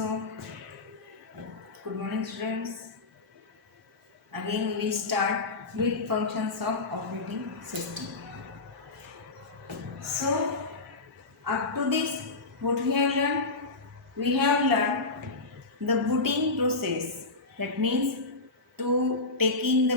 So, good morning, students. Again, we will start with functions of operating system. So, up to this, what we have learned? We have learned the booting process. That means to taking the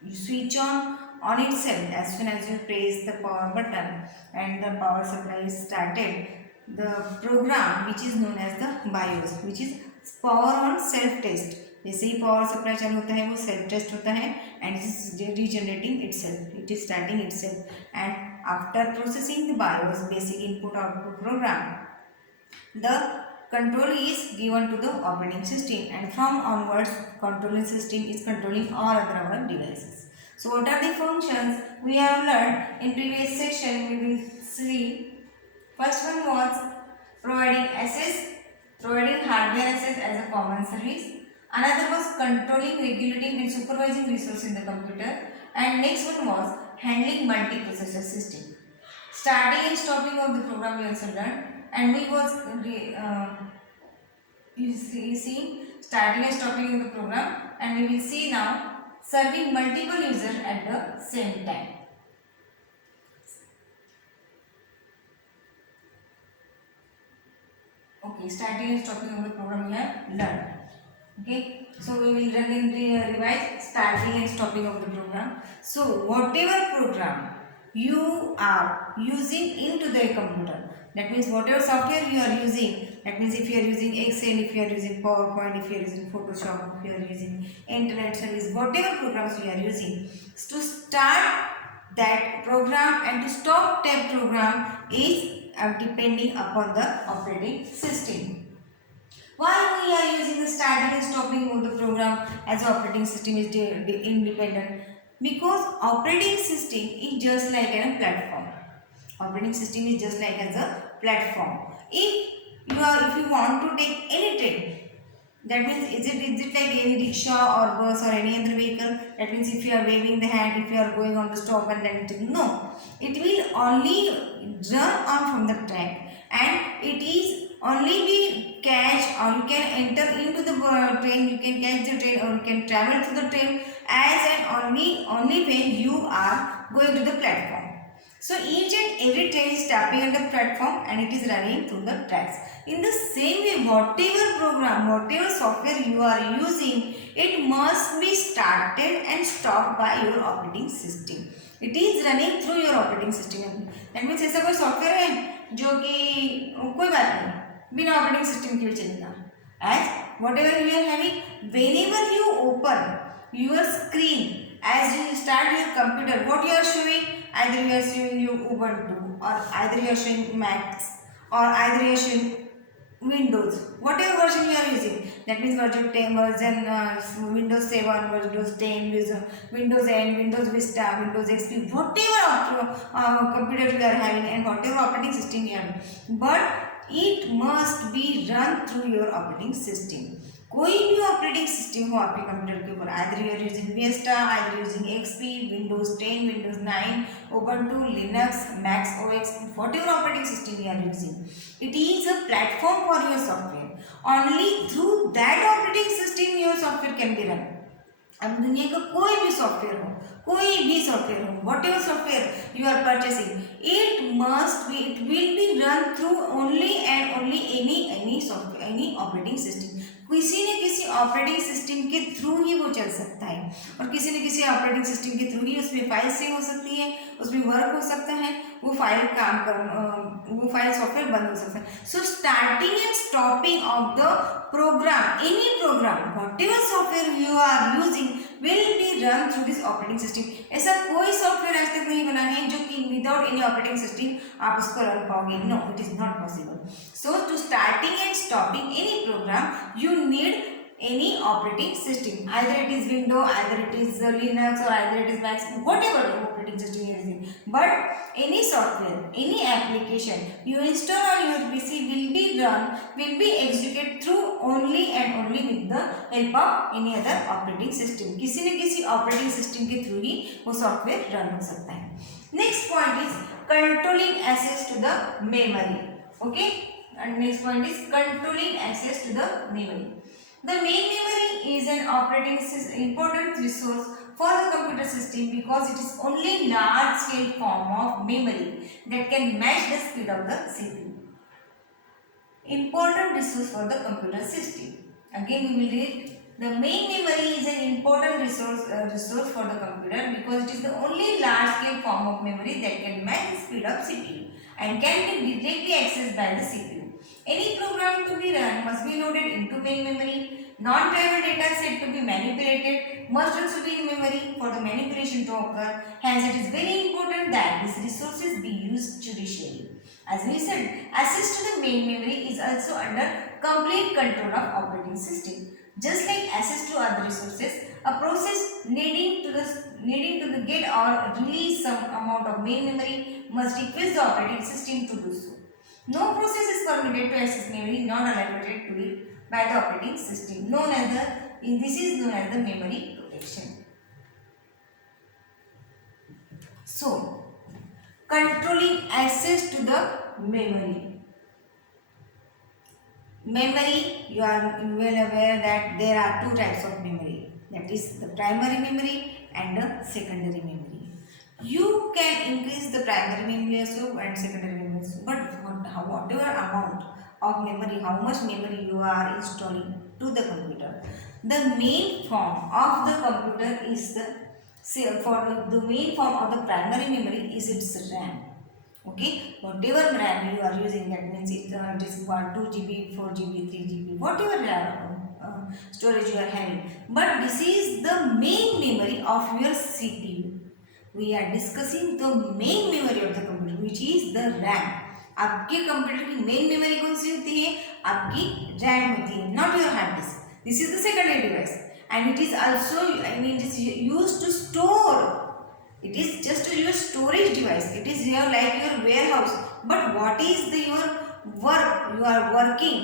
you switch on itself as soon as you press the power button and the power supply is started. The program which is known as the BIOS, which is power on self test. जैसे ही power supply चालू होता है वो self test होता है and it is regenerating itself, it is starting itself and after processing the BIOS basic input output program the control is given to the operating system, and from onwards controlling system is controlling all other our devices. So what are the functions we have learned in previous session? We will see. First one was providing access, providing hardware access as a common service. Another was controlling, regulating and supervising resource in the computer, and next one was handling multiprocessor system. Starting and stopping of the program we also learned, and we was you see starting and stopping of the program, and we will see now serving multiple users at the same time. Okay, starting and stopping of the program we have learned. Okay, so we will again revise starting and stopping of the program. So whatever program you are using into the computer, that means whatever software you are using, that means if you are using Excel, if you are using PowerPoint, if you are using Photoshop, if you are using internet service, whatever programs you are using, to start that program and to stop that program is depending upon the operating system. Why we are using the starting and stopping of the program as operating system is independent? Because operating system is just like a platform. Operating system is just like as a platform. If you want to take any train, that means is it like any rickshaw or bus or any other vehicle? That means if you are waving the hand, if you are going on the stop and then no, it will only run on from the track, and it is only be catch, or you can enter into the train, you can catch the train or you can travel to the train as and only when you are going to the platform. So each and every train is stopping at the platform and it is running through the tracks. In the same way, whatever program, whatever software you are using, it must be started and stopped by your operating system. It is running through your operating system. That means ऐसा कोई software है जो कि कोई बात नहीं बिना operating system के चलेगा. As whatever you are having, whenever you open your screen, as you start your computer, what you are showing? Either you are showing you Ubuntu, or either you are showing Macs, or either you are showing Windows, whatever version you are using. That means version 10, Windows 7, Windows 10, Windows 8, Windows Vista, Windows XP, whatever computer you are having and whatever operating system you are having, but it must be run through your operating system. कोई भी operating system हो आपके computer के ऊपर, either you are using Vista, either using XP, Windows 10, Windows 9, Ubuntu, Linux, Macs OS, whatever operating system you are using, it is a platform for your software. Only through that operating system your software can be run. अब दुनिया का कोई भी software हो, whatever software you are purchasing, it will be run through only and only any software, any operating system. किसी न किसी operating system के थ्रू ही वो चल सकता है, और किसी न किसी ऑपरेटिंग सिस्टम के थ्रू ही उसमें फाइल सेव हो सकती है, उसमें वर्क हो सकता है, वो फाइल सॉफ्टवेयर बंद हो सकता है. So starting and stopping of the program, any program, whatever software you are using will be run through this operating system. ऐसा कोई सॉफ्टवेयर आज तक नहीं बना है जो कि विदाउट एनी ऑपरेटिंग सिस्टम आप उसको रन पाओगे. No, it is not possible. So to starting and stopping any program you need any operating system. Either it is Windows, either it is Linux, or either it is Mac, whatever operating system you are using. But any software, any application you install on your PC will be executed through only and only with the help of any other operating system. किसी न किसी operating system के through ही वो software run हो सकता है. Next point is controlling access to the memory. Okay. And next point is controlling access to the memory. The main memory is an important resource for the computer system because it is only large scale form of memory that can match the speed of the CPU. Important resource for the computer system. Again we will read, the main memory is an important resource for the computer because it is the only large scale form of memory that can match the speed of CPU and can be directly accessed by the CPU. Any program to be run must be loaded into main memory. Non-trivial data set to be manipulated must also be in memory for the manipulation to occur. Hence, it is very important that these resources be used judiciously. As we said, access to the main memory is also under complete control of operating system. Just like access to other resources, a process needing to get or release some amount of main memory must request the operating system to do so. No process is permitted to access memory not allocated to it by the operating system. This is known as the memory protection. So, controlling access to the memory. Memory, you are well aware that there are two types of memory. That is the primary memory and the secondary memory. You can increase the primary memory also and secondary memory also, but whatever amount of memory, how much memory you are installing to the computer, the main form of the computer is the main form of the primary memory is its RAM. Okay, whatever RAM you are using, that means it is 2 GB, 4 GB, 3 GB, whatever RAM storage you are having. But this is the main memory of your CPU. We are discussing the main memory of the computer, which is the RAM. आपके computer की main memory कौन सी होती है? आपकी RAM होती है, not your hard disk. This is the secondary device and it is also, I mean, it is used to store. It is just your storage device. It is your like your warehouse. But what is your work you are working?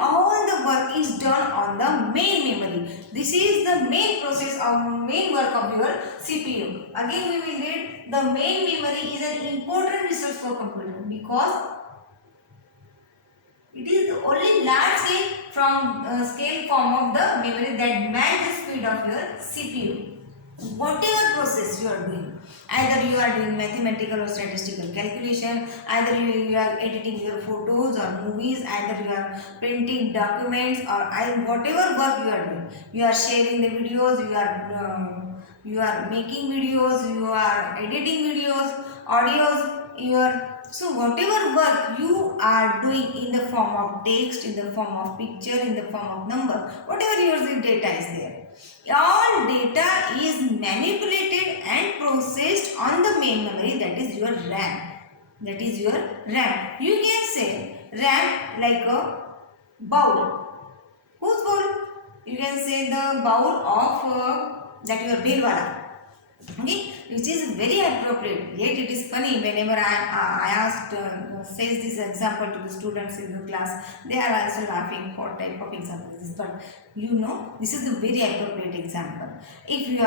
All the work is done on the main memory. This is the main process of main work of your CPU. Again we will read, the main memory is an important resource for computer because it is the only large scale form of the memory that match the speed of your CPU. Whatever process you are doing, either you are doing mathematical or statistical calculation, either you are editing your photos or movies, either you are printing documents, or whatever work you are doing, you are sharing the videos, you are making videos, you are editing videos, audios, so whatever work you are doing in the form of text, in the form of picture, in the form of number, whatever your data is there, all data is manipulated and processed on the main memory, that is your RAM. That is your RAM. You can say RAM like a bowl. Whose bowl? You can say the bowl of that your bill wala. Okay, which is very appropriate. Yet it is funny whenever I asked says this example to the students in the class, they are also laughing. What type of example is this? But this is the very appropriate example. If you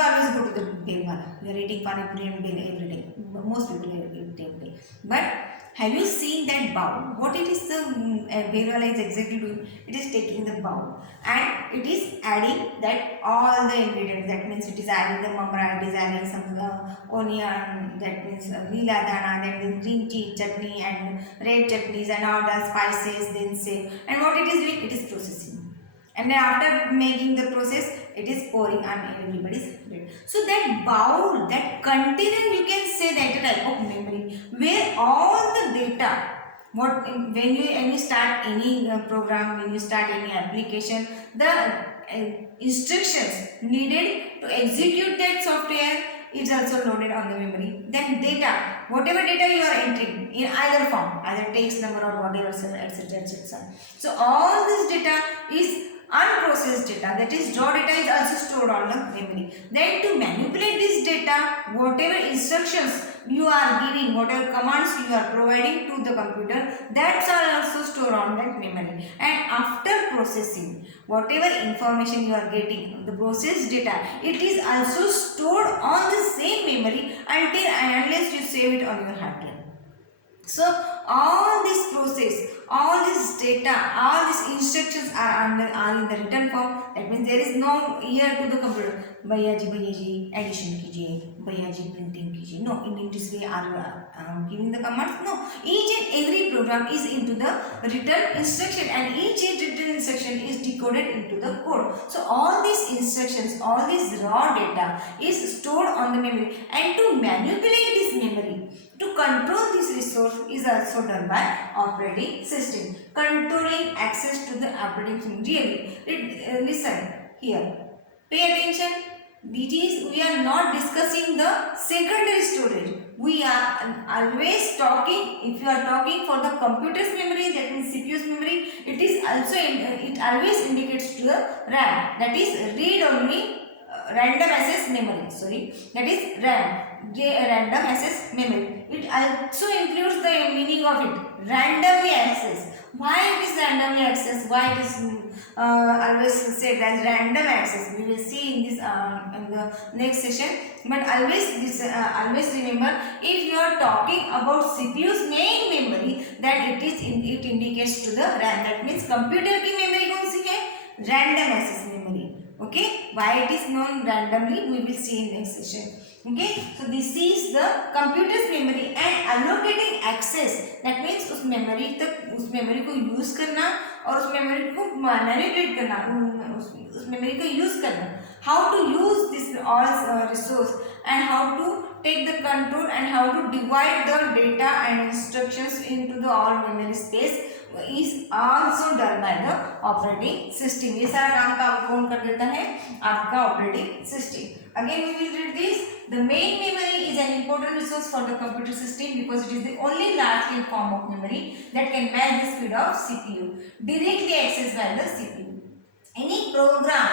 always go to the Belwala, you are eating pani puri and bel every day. Most people eat every day. But have you seen that bowl? What it is the Belwala is exactly doing? It is taking the bowl and it is adding that all the ingredients. That means it is adding the mamra, it is adding some onion, that means lila dana, that means green tea chutney and red chutneys and all the spices. Then say, and what it is doing? It is processing. And then after making the process, it is pouring on everybody's plate. So that bowl, that container, you can say that a type of memory where all the data, when you start any program, when you start any application, the instructions needed to execute that software is also loaded on the memory. Then data, whatever data you are entering in either form, either text, number or whatever, etc, etc. So all this data is unprocessed data, that is raw data, is also stored on the memory. Then to manipulate this data, whatever instructions you are giving, whatever commands you are providing to the computer, that's all also stored on that memory. And after processing, whatever information you are getting, the processed data, it is also stored on the same memory until and unless you save it on your hard drive. So all this process, all this data, all these instructions are in the written form. That means there is no ear to the computer. भैया जी addition कीजिए, भैया जी printing कीजिए. No, in this way are giving the commands. No, each and every program is into the written instruction, and each written instruction is decoded into the code. So all these instructions, all this raw data is stored on the memory, and to manipulate this memory, to control this resource is also done by operating system. Controlling access to the operating system. Really, listen here. Pay attention. We are not discussing the secondary storage. We are always talking. If you are talking for the computer's memory, that means CPU's memory, it is also it always indicates to the RAM. That is read only random access memory. Sorry, that is RAM. Random access memory. It also includes the meaning of it. Randomly access. Why it is randomly access? Why it is always said as random access? We will see in this in the next session. But always remember, if you are talking about CPU's main memory, then it indicates to the RAM. That means computer की memory कौन सी है? Random access memory. Okay? Why it is known randomly? We will see in next session. Okay, so this is the computer's memory, and allocating access, that means उस memory को use करना और उस memory को manipulate करना, उस memory को use करना, how to use this all resource, and how to take the control, and how to divide the data and instructions into the all memory space is also done by the operating system. ये सारा काम कौन कर देता है? आपका operating system. Again we will read this. The main memory is an important resource for the computer system because it is the only large-scale form of memory that can match the speed of CPU, directly accessed by the CPU. Any program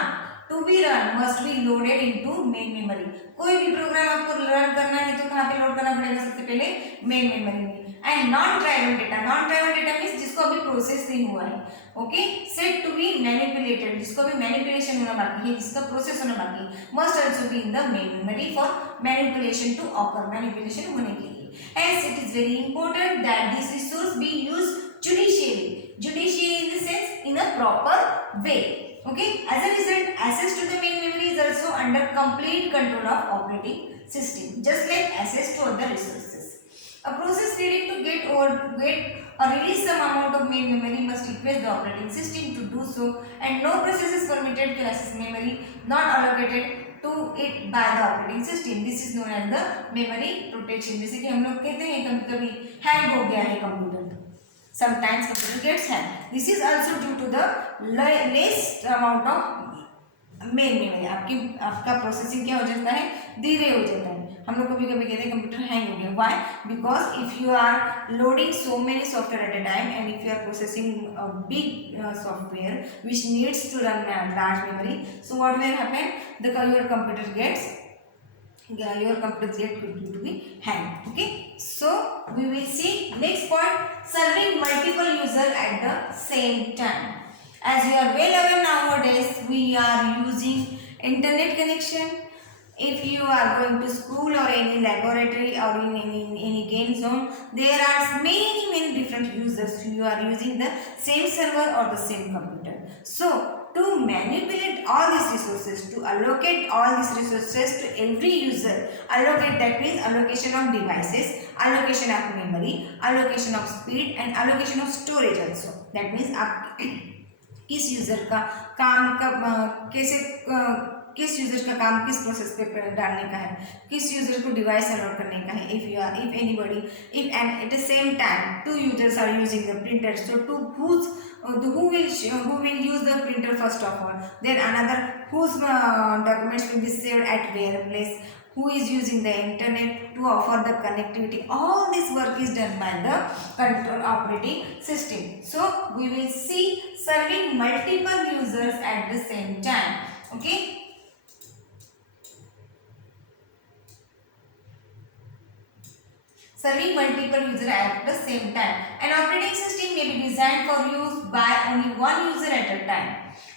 to be run must be loaded into main memory. कोई भी programme आपको run करना है तो कहाँ पे load करना पड़ेगा? सबसे पहले मेन मेमोरी में. And non trivial data means जिसको अभी प्रोसेस नहीं हुआ है. Okay, set to be manipulated, जिसको अभी मैनिपुलेशन होना बाकी है, जिसका प्रोसेस होना बाकी है, must also be in the main memory for manipulation to occur, manipulation होने के लिए. As it is very important that this resource be used judicially in the sense in a proper way. Okay, as a result, access to the main memory is also under complete control of operating system, just like access to other resources. A process needing to get or release some amount of main memory must request the operating system to do so, and no process is permitted to access memory not allocated to it by the operating system. This is known as the memory protection. जैसे कि हम लोग कहते हैं कभी-कभी hang हो गया है computer, sometimes computer gets hang. This is also due to the less amount of main memory. आपका प्रोसेसिंग क्या हो जाता है? धीरे हो जाता है. हम लोग कभी कभी कहते हैं कंप्यूटर हैंग हो गया. Why? Because if you are loading so many software at a time, and if you are processing a big software which needs to run large memory, so what will happen? Your computer gets to be hang. Okay, so we will see next point, serving multiple user at the same time. As you are well aware, nowadays we are using internet connection. If you are going to school or any laboratory or in any game zone, there are many different users who are using the same server or the same computer. So to manipulate all these resources, to allocate all these resources to every user, allocate, that means allocation of devices, allocation of memory, allocation of speed, and allocation of storage also. That means आप किस user का काम का कैसे किस user का काम किस प्रोसेस पे डालने का है, किस यूजर को डिवाइस अलॉट करने का है. if anybody, if and at the same time two users are using the printer, so who will use the printer first of all, then another whose documents will be saved at where place, who is using the internet to offer the connectivity. All this work is done by the control operating system. So we will see serving multiple users at the same time. Okay, serving multiple users at the same time. An operating system may be designed for use by only one user at a time,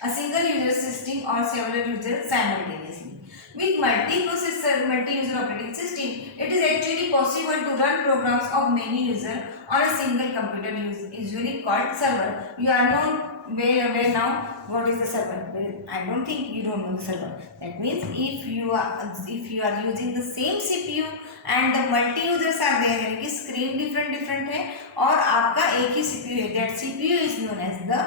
a single user system, or several users simultaneously. With multi-user operating system, It is actually possible to run programs of many users on a single computer, usually called server. You are not well aware now what is the server. Well, I don't think you don't know the server. That means if you are using the same CPU and the multi users are there, यानी कि screen different है और आपका एक ही CPU है, that CPU is known as the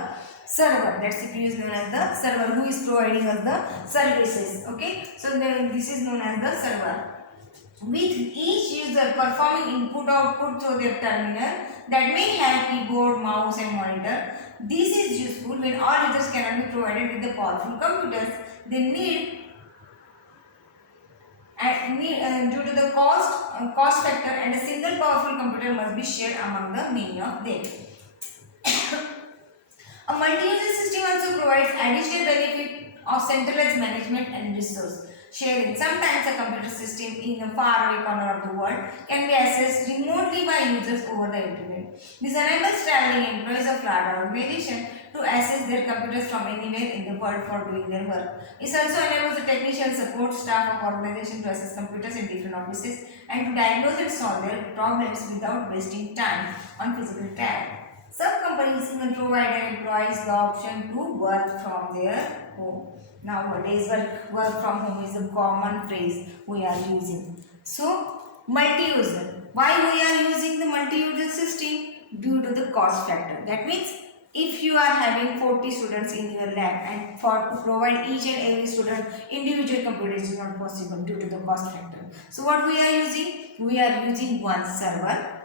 server. That CPU is known as the server who is providing us the services. Okay, so then this is known as the server. With each user performing input output through their terminal that may have keyboard, mouse and monitor. This is useful when all users cannot be provided with the powerful computers they need, and due to the cost factor, and a single powerful computer must be shared among the many of them. A multi-user system also provides additional benefit of centralized management and resource sharing. Sometimes a computer system in a faraway corner of the world can be accessed remotely by users over the internet. This enables traveling employees of large organizations to access their computers from anywhere in the world for doing their work. It also enables the technician support staff of organizations to access computers in different offices and to diagnose and solve their problems without wasting time on physical travel. Some companies even provide their employees the option to work from their home. Nowadays, work from home is a common phrase we are using. So, multi-user. Why we are using the multi-user system? Due to the cost factor. That means, if you are having 40 students in your lab and for to provide each and every student individual computers is not possible due to the cost factor. So, what we are using? We are using one server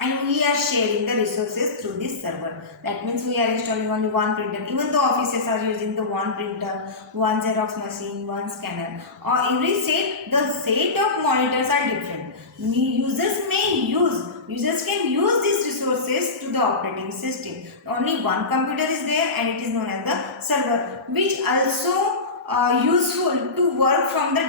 and we are sharing the resources through this server. That means we are installing only one printer. Even though offices are using the one printer, one Xerox machine, one scanner, or every set, the set of monitors are different. Users can use these resources to the operating system. Only one computer is there and it is known as the server, which also useful to work from the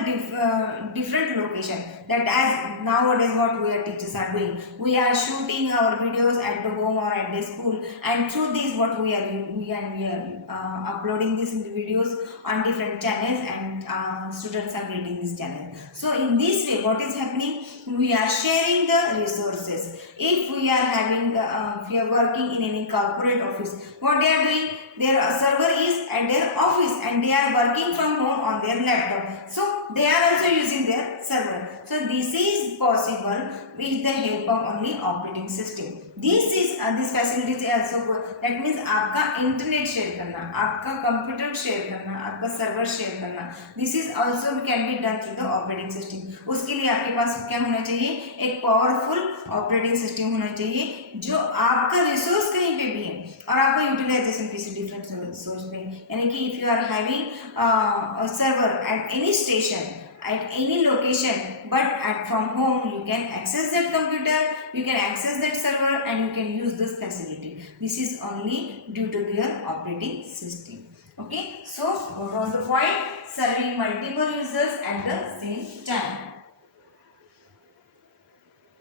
different location. That as nowadays what we are teachers are doing, we are shooting our videos at the home or at the school, and through this what we are uploading these videos on different channels, and students are getting this channel. So in this way what is happening, we are sharing the resources. If we are having if we are working in any corporate office, what they are doing, their server is at their office and they are working from home on their laptop, so they are also using their server. So this is possible with the help of only operating system. This facility is also, that means आपका internet share करना, आपका computer share करना, आपका server share करना, this is also can be done through the operating system. उसके लिए आपके पास क्या होना चाहिए, एक पावरफुल ऑपरेटिंग सिस्टम होना चाहिए जो आपका रिसोर्स कहीं पे भी है और आपको यूटिलाइजेशन किसी डिफरेंट सोर्स पे, यानी कि if you are having server at any station at any location, but from home you can access that computer, you can access that server, and you can use this facility. This is only due to their operating system. Okay, so what was the point? Serving multiple users at the same time.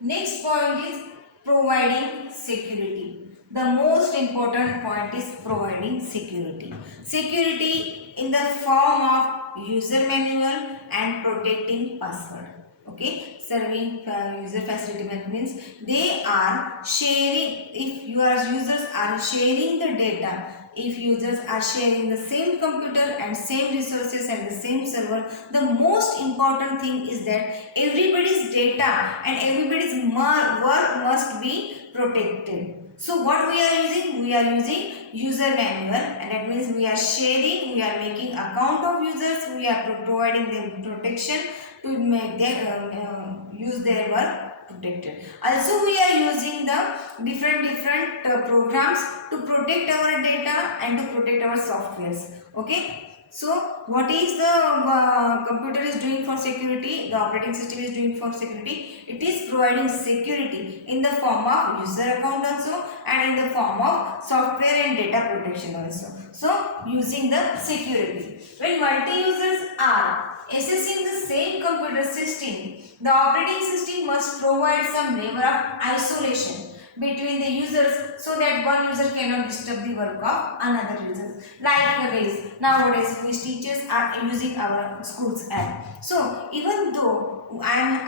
Next point is providing security. The most important point is providing security. Security in the form of user manual and protecting password. Okay, serving user facility means they are sharing, if your users are sharing the data, if users are sharing the same computer and same resources and the same server, the most important thing is that everybody's data and everybody's work must be protected. So what we are using? We are using user manual, and that means we are sharing, we are making account of users, we are providing them protection to make them use their work protected. Also we are using the different programs to protect our data and to protect our softwares. Okay. So what is the computer is doing for security, the operating system is doing for security? It is providing security in the form of user account also and in the form of software and data protection also. So using the security. When multi-users are accessing the same computer system, the operating system must provide some level of isolation between the users so that one user cannot disturb the work of another user. Likewise, nowadays English teachers are using our school's app. So even though I'm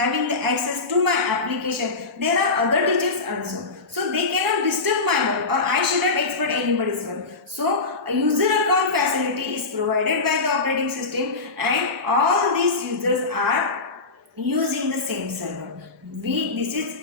having the access to my application, there are other teachers also. So they cannot disturb my work or I shouldn't exploit anybody's work. So a user account facility is provided by the operating system and all these users are using the same server. This is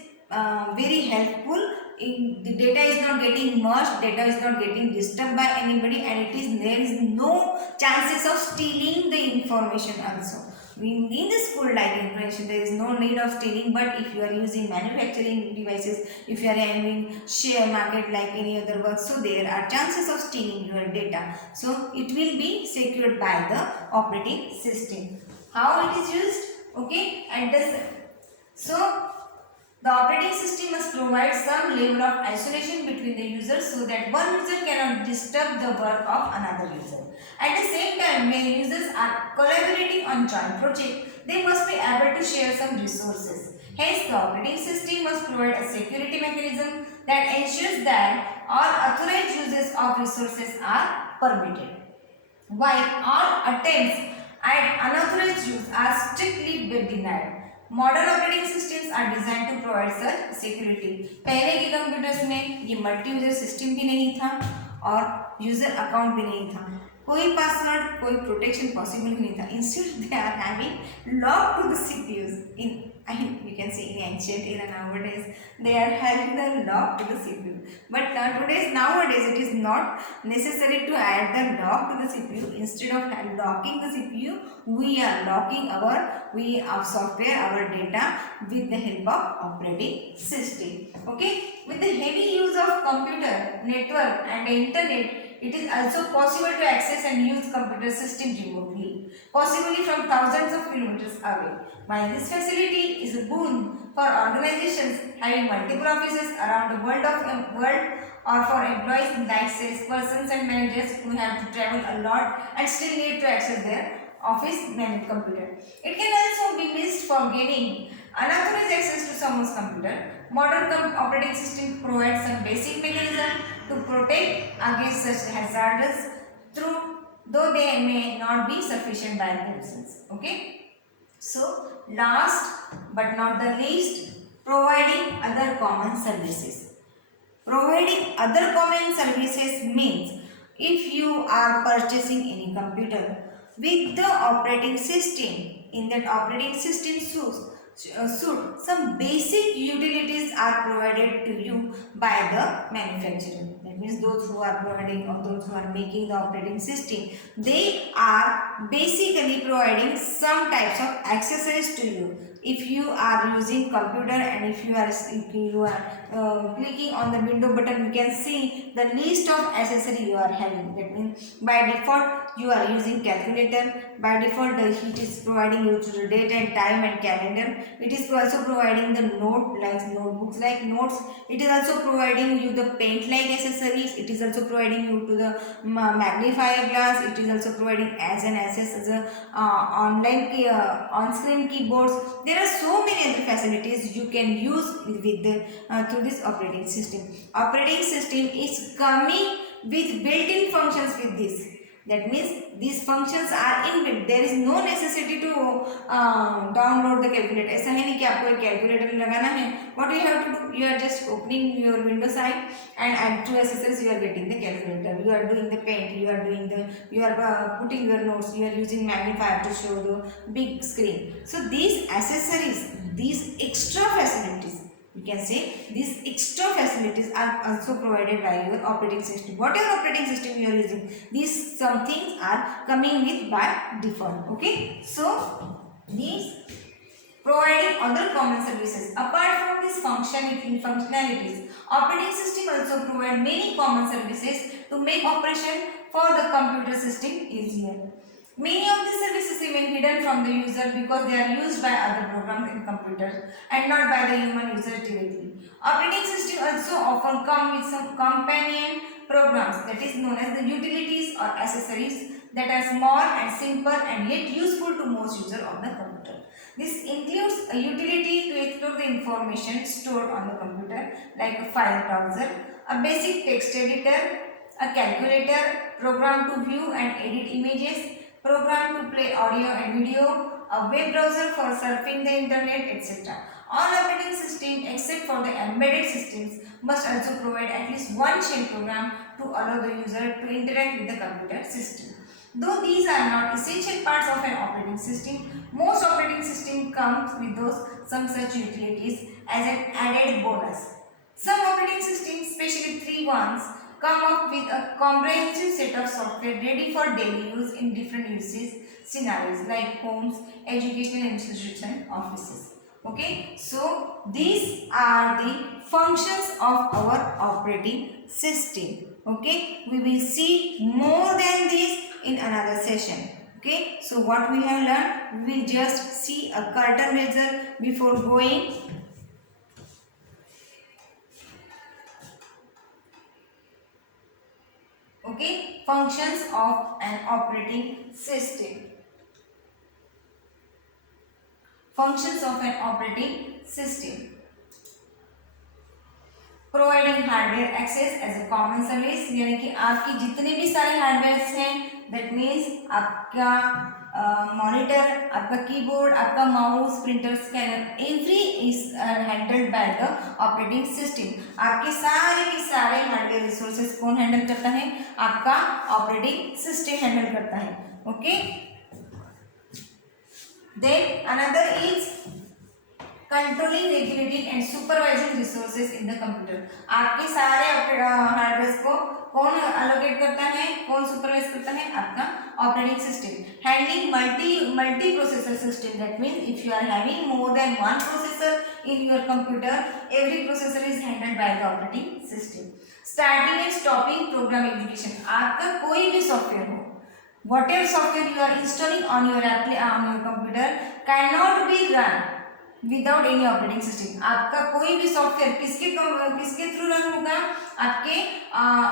very helpful. The data is not getting merged, data is not getting disturbed by anybody, and there is no chances of stealing the information also. In the school like information, there is no need of stealing, but if you are using manufacturing devices, if you are having share market like any other work, so there are chances of stealing your data. So it will be secured by the operating system. How it is used? Okay, and so the operating system must provide some level of isolation between the users so that one user cannot disturb the work of another user. At the same time, when users are collaborating on joint project, they must be able to share some resources. Hence, the operating system must provide a security mechanism that ensures that all authorized uses of resources are permitted, while all attempts at unauthorized use are strictly denied. Modern operating systems are design to provide such security. पहले के computers में ये multi user system भी नहीं था और user account भी नहीं था, कोई पासवर्ड कोई प्रोटेक्शन पॉसिबल नहीं था। Instead they are having lock to the CPUs in you can see in ancient era, nowadays they are having the lock to the CPU, but nowadays it is not necessary to add the lock to the CPU. Instead of locking the CPU, we are locking our software, our data with the help of operating system. Okay, with the heavy use of computer network and internet, it is also possible to access and use computer system remotely, possibly from thousands of kilometers away. While this facility is a boon for organizations having multiple offices around the world or for employees like salespersons and managers who have to travel a lot and still need to access their office managed computer. It can also be used for gaining unauthorized access to someone's computer. Modern operating system provides some basic mechanism to protect against such hazards, though they may not be sufficient by themselves. Okay. So last but not the least, providing other common services. Providing other common services means if you are purchasing any computer with the operating system, in that operating system suit some basic utilities are provided to you by the manufacturer. That means those who are providing or those who are making the operating system, they are basically providing some types of accessories to you. If you are using computer and if you are clicking on the window button, you can see the list of accessory you are having. That means by default you are using calculator. By default it is providing you to the date and time and calendar. It is also providing the notebooks like notes. It is also providing you the paint like accessories. It is also providing you to the magnifier glass. It is also providing as a online on-screen keyboards. There are so many other facilities you can use through this operating system. Operating system is coming with built-in functions with this. That means these functions are inbuilt. There is no necessity to download the calculator. ऐसा है नहीं कि आपको एक calculator लगाना है. What you have to do? You are just opening your Windows site and add to accessories. You are getting the calculator. You are doing the paint. You are putting your notes. You are using magnifier to show the big screen. So these accessories, these extra facilities, you can say these extra facilities are also provided by your operating system. Whatever operating system you are using, these some things are coming with by default. Okay, so these providing other common services apart from these functionalities, operating system also provide many common services to make operation for the computer system easier. Many of these services remain hidden from the user because they are used by other programs in computers and not by the human user directly. Operating system also often come with some companion programs, that is known as the utilities or accessories, that are small and simple and yet useful to most users of the computer. This includes a utility to explore the information stored on the computer like a file browser, a basic text editor, a calculator, program to view and edit images, program to play audio and video, a web browser for surfing the internet, etc. All operating systems except for the embedded systems must also provide at least one shell program to allow the user to interact with the computer system. Though these are not essential parts of an operating system, most operating systems comes with some such utilities as an added bonus. Some operating systems, especially 3 ones, come up with a comprehensive set of software ready for daily use in different uses scenarios like homes, educational institutions and offices. Okay, so these are the functions of our operating system. Okay, we will see more than this in another session. Okay, so what we have learned, we will just see a curtain raiser before going. Okay, functions of an operating system. Functions of an operating system. Providing hardware access as a common service, यानी कि आपकी जितने भी सारे hardware हैं, that means आपका monitor, आपका keyboard, आपका mouse, printer, scanner, every is handled by the operating system. आपके सारे के सारे हार्डवेयर रिसोर्सेज कौन हैंडल करता है? आपका ऑपरेटिंग सिस्टम हैंडल करता है। Okay, then another is controlling, regulating and supervising resources in the computer. आपके सारे हार्डवेयर को कौन अलोकेट करता है, कौन सुपरवाइज करता है? आपका operating system. Handling multi processor system, that means if you are having more than one processor in your computer, every processor is handled by the operating system. Starting and stopping program execution, आपका कोई भी software हो, whatever software you are installing on your computer cannot be run without any operating system. आपका कोई भी software किसके through run होगा? आपके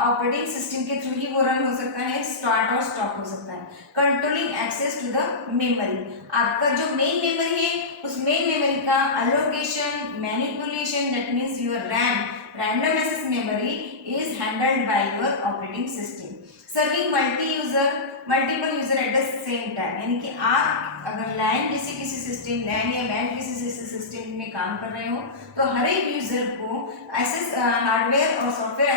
ऑपरेटिंग सिस्टम के थ्रू ही वो रन हो सकता है, स्टार्ट और स्टॉप हो सकता है। Controlling access to the memory, आपका जो मेन मेमोरी है उस मेन मेमोरी का allocation, manipulation, that means your RAM, random access memory is handled by your operating system. Serving multiple user at the same time, यानी कि आप अगर लैन किसी सिस्टम, लैन या मैन किसी सिस्टम में काम कर रहे हो तो हर एक यूजर को एक्सेस, हार्डवेयर और सॉफ्टवेयर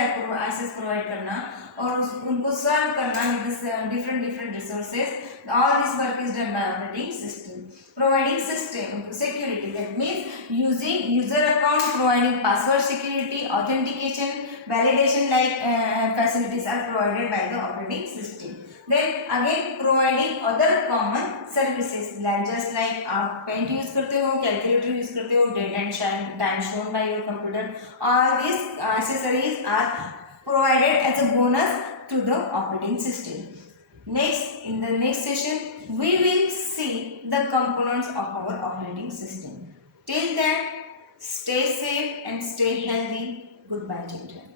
एक्सेस प्रोवाइड करना और उनको सर्व करना with different resources, all this work is done by operating system. Providing system security, that means using user account, providing password security, authentication, validation like facilities are provided by the operating system. Then again providing other common services like just like आप paint use करते हो, calculator use करते हो, date and time shown by your computer, all these accessories are provided as a bonus to the operating system. Next, in the next session, we will see the components of our operating system. Till then, stay safe and stay healthy. Goodbye, children.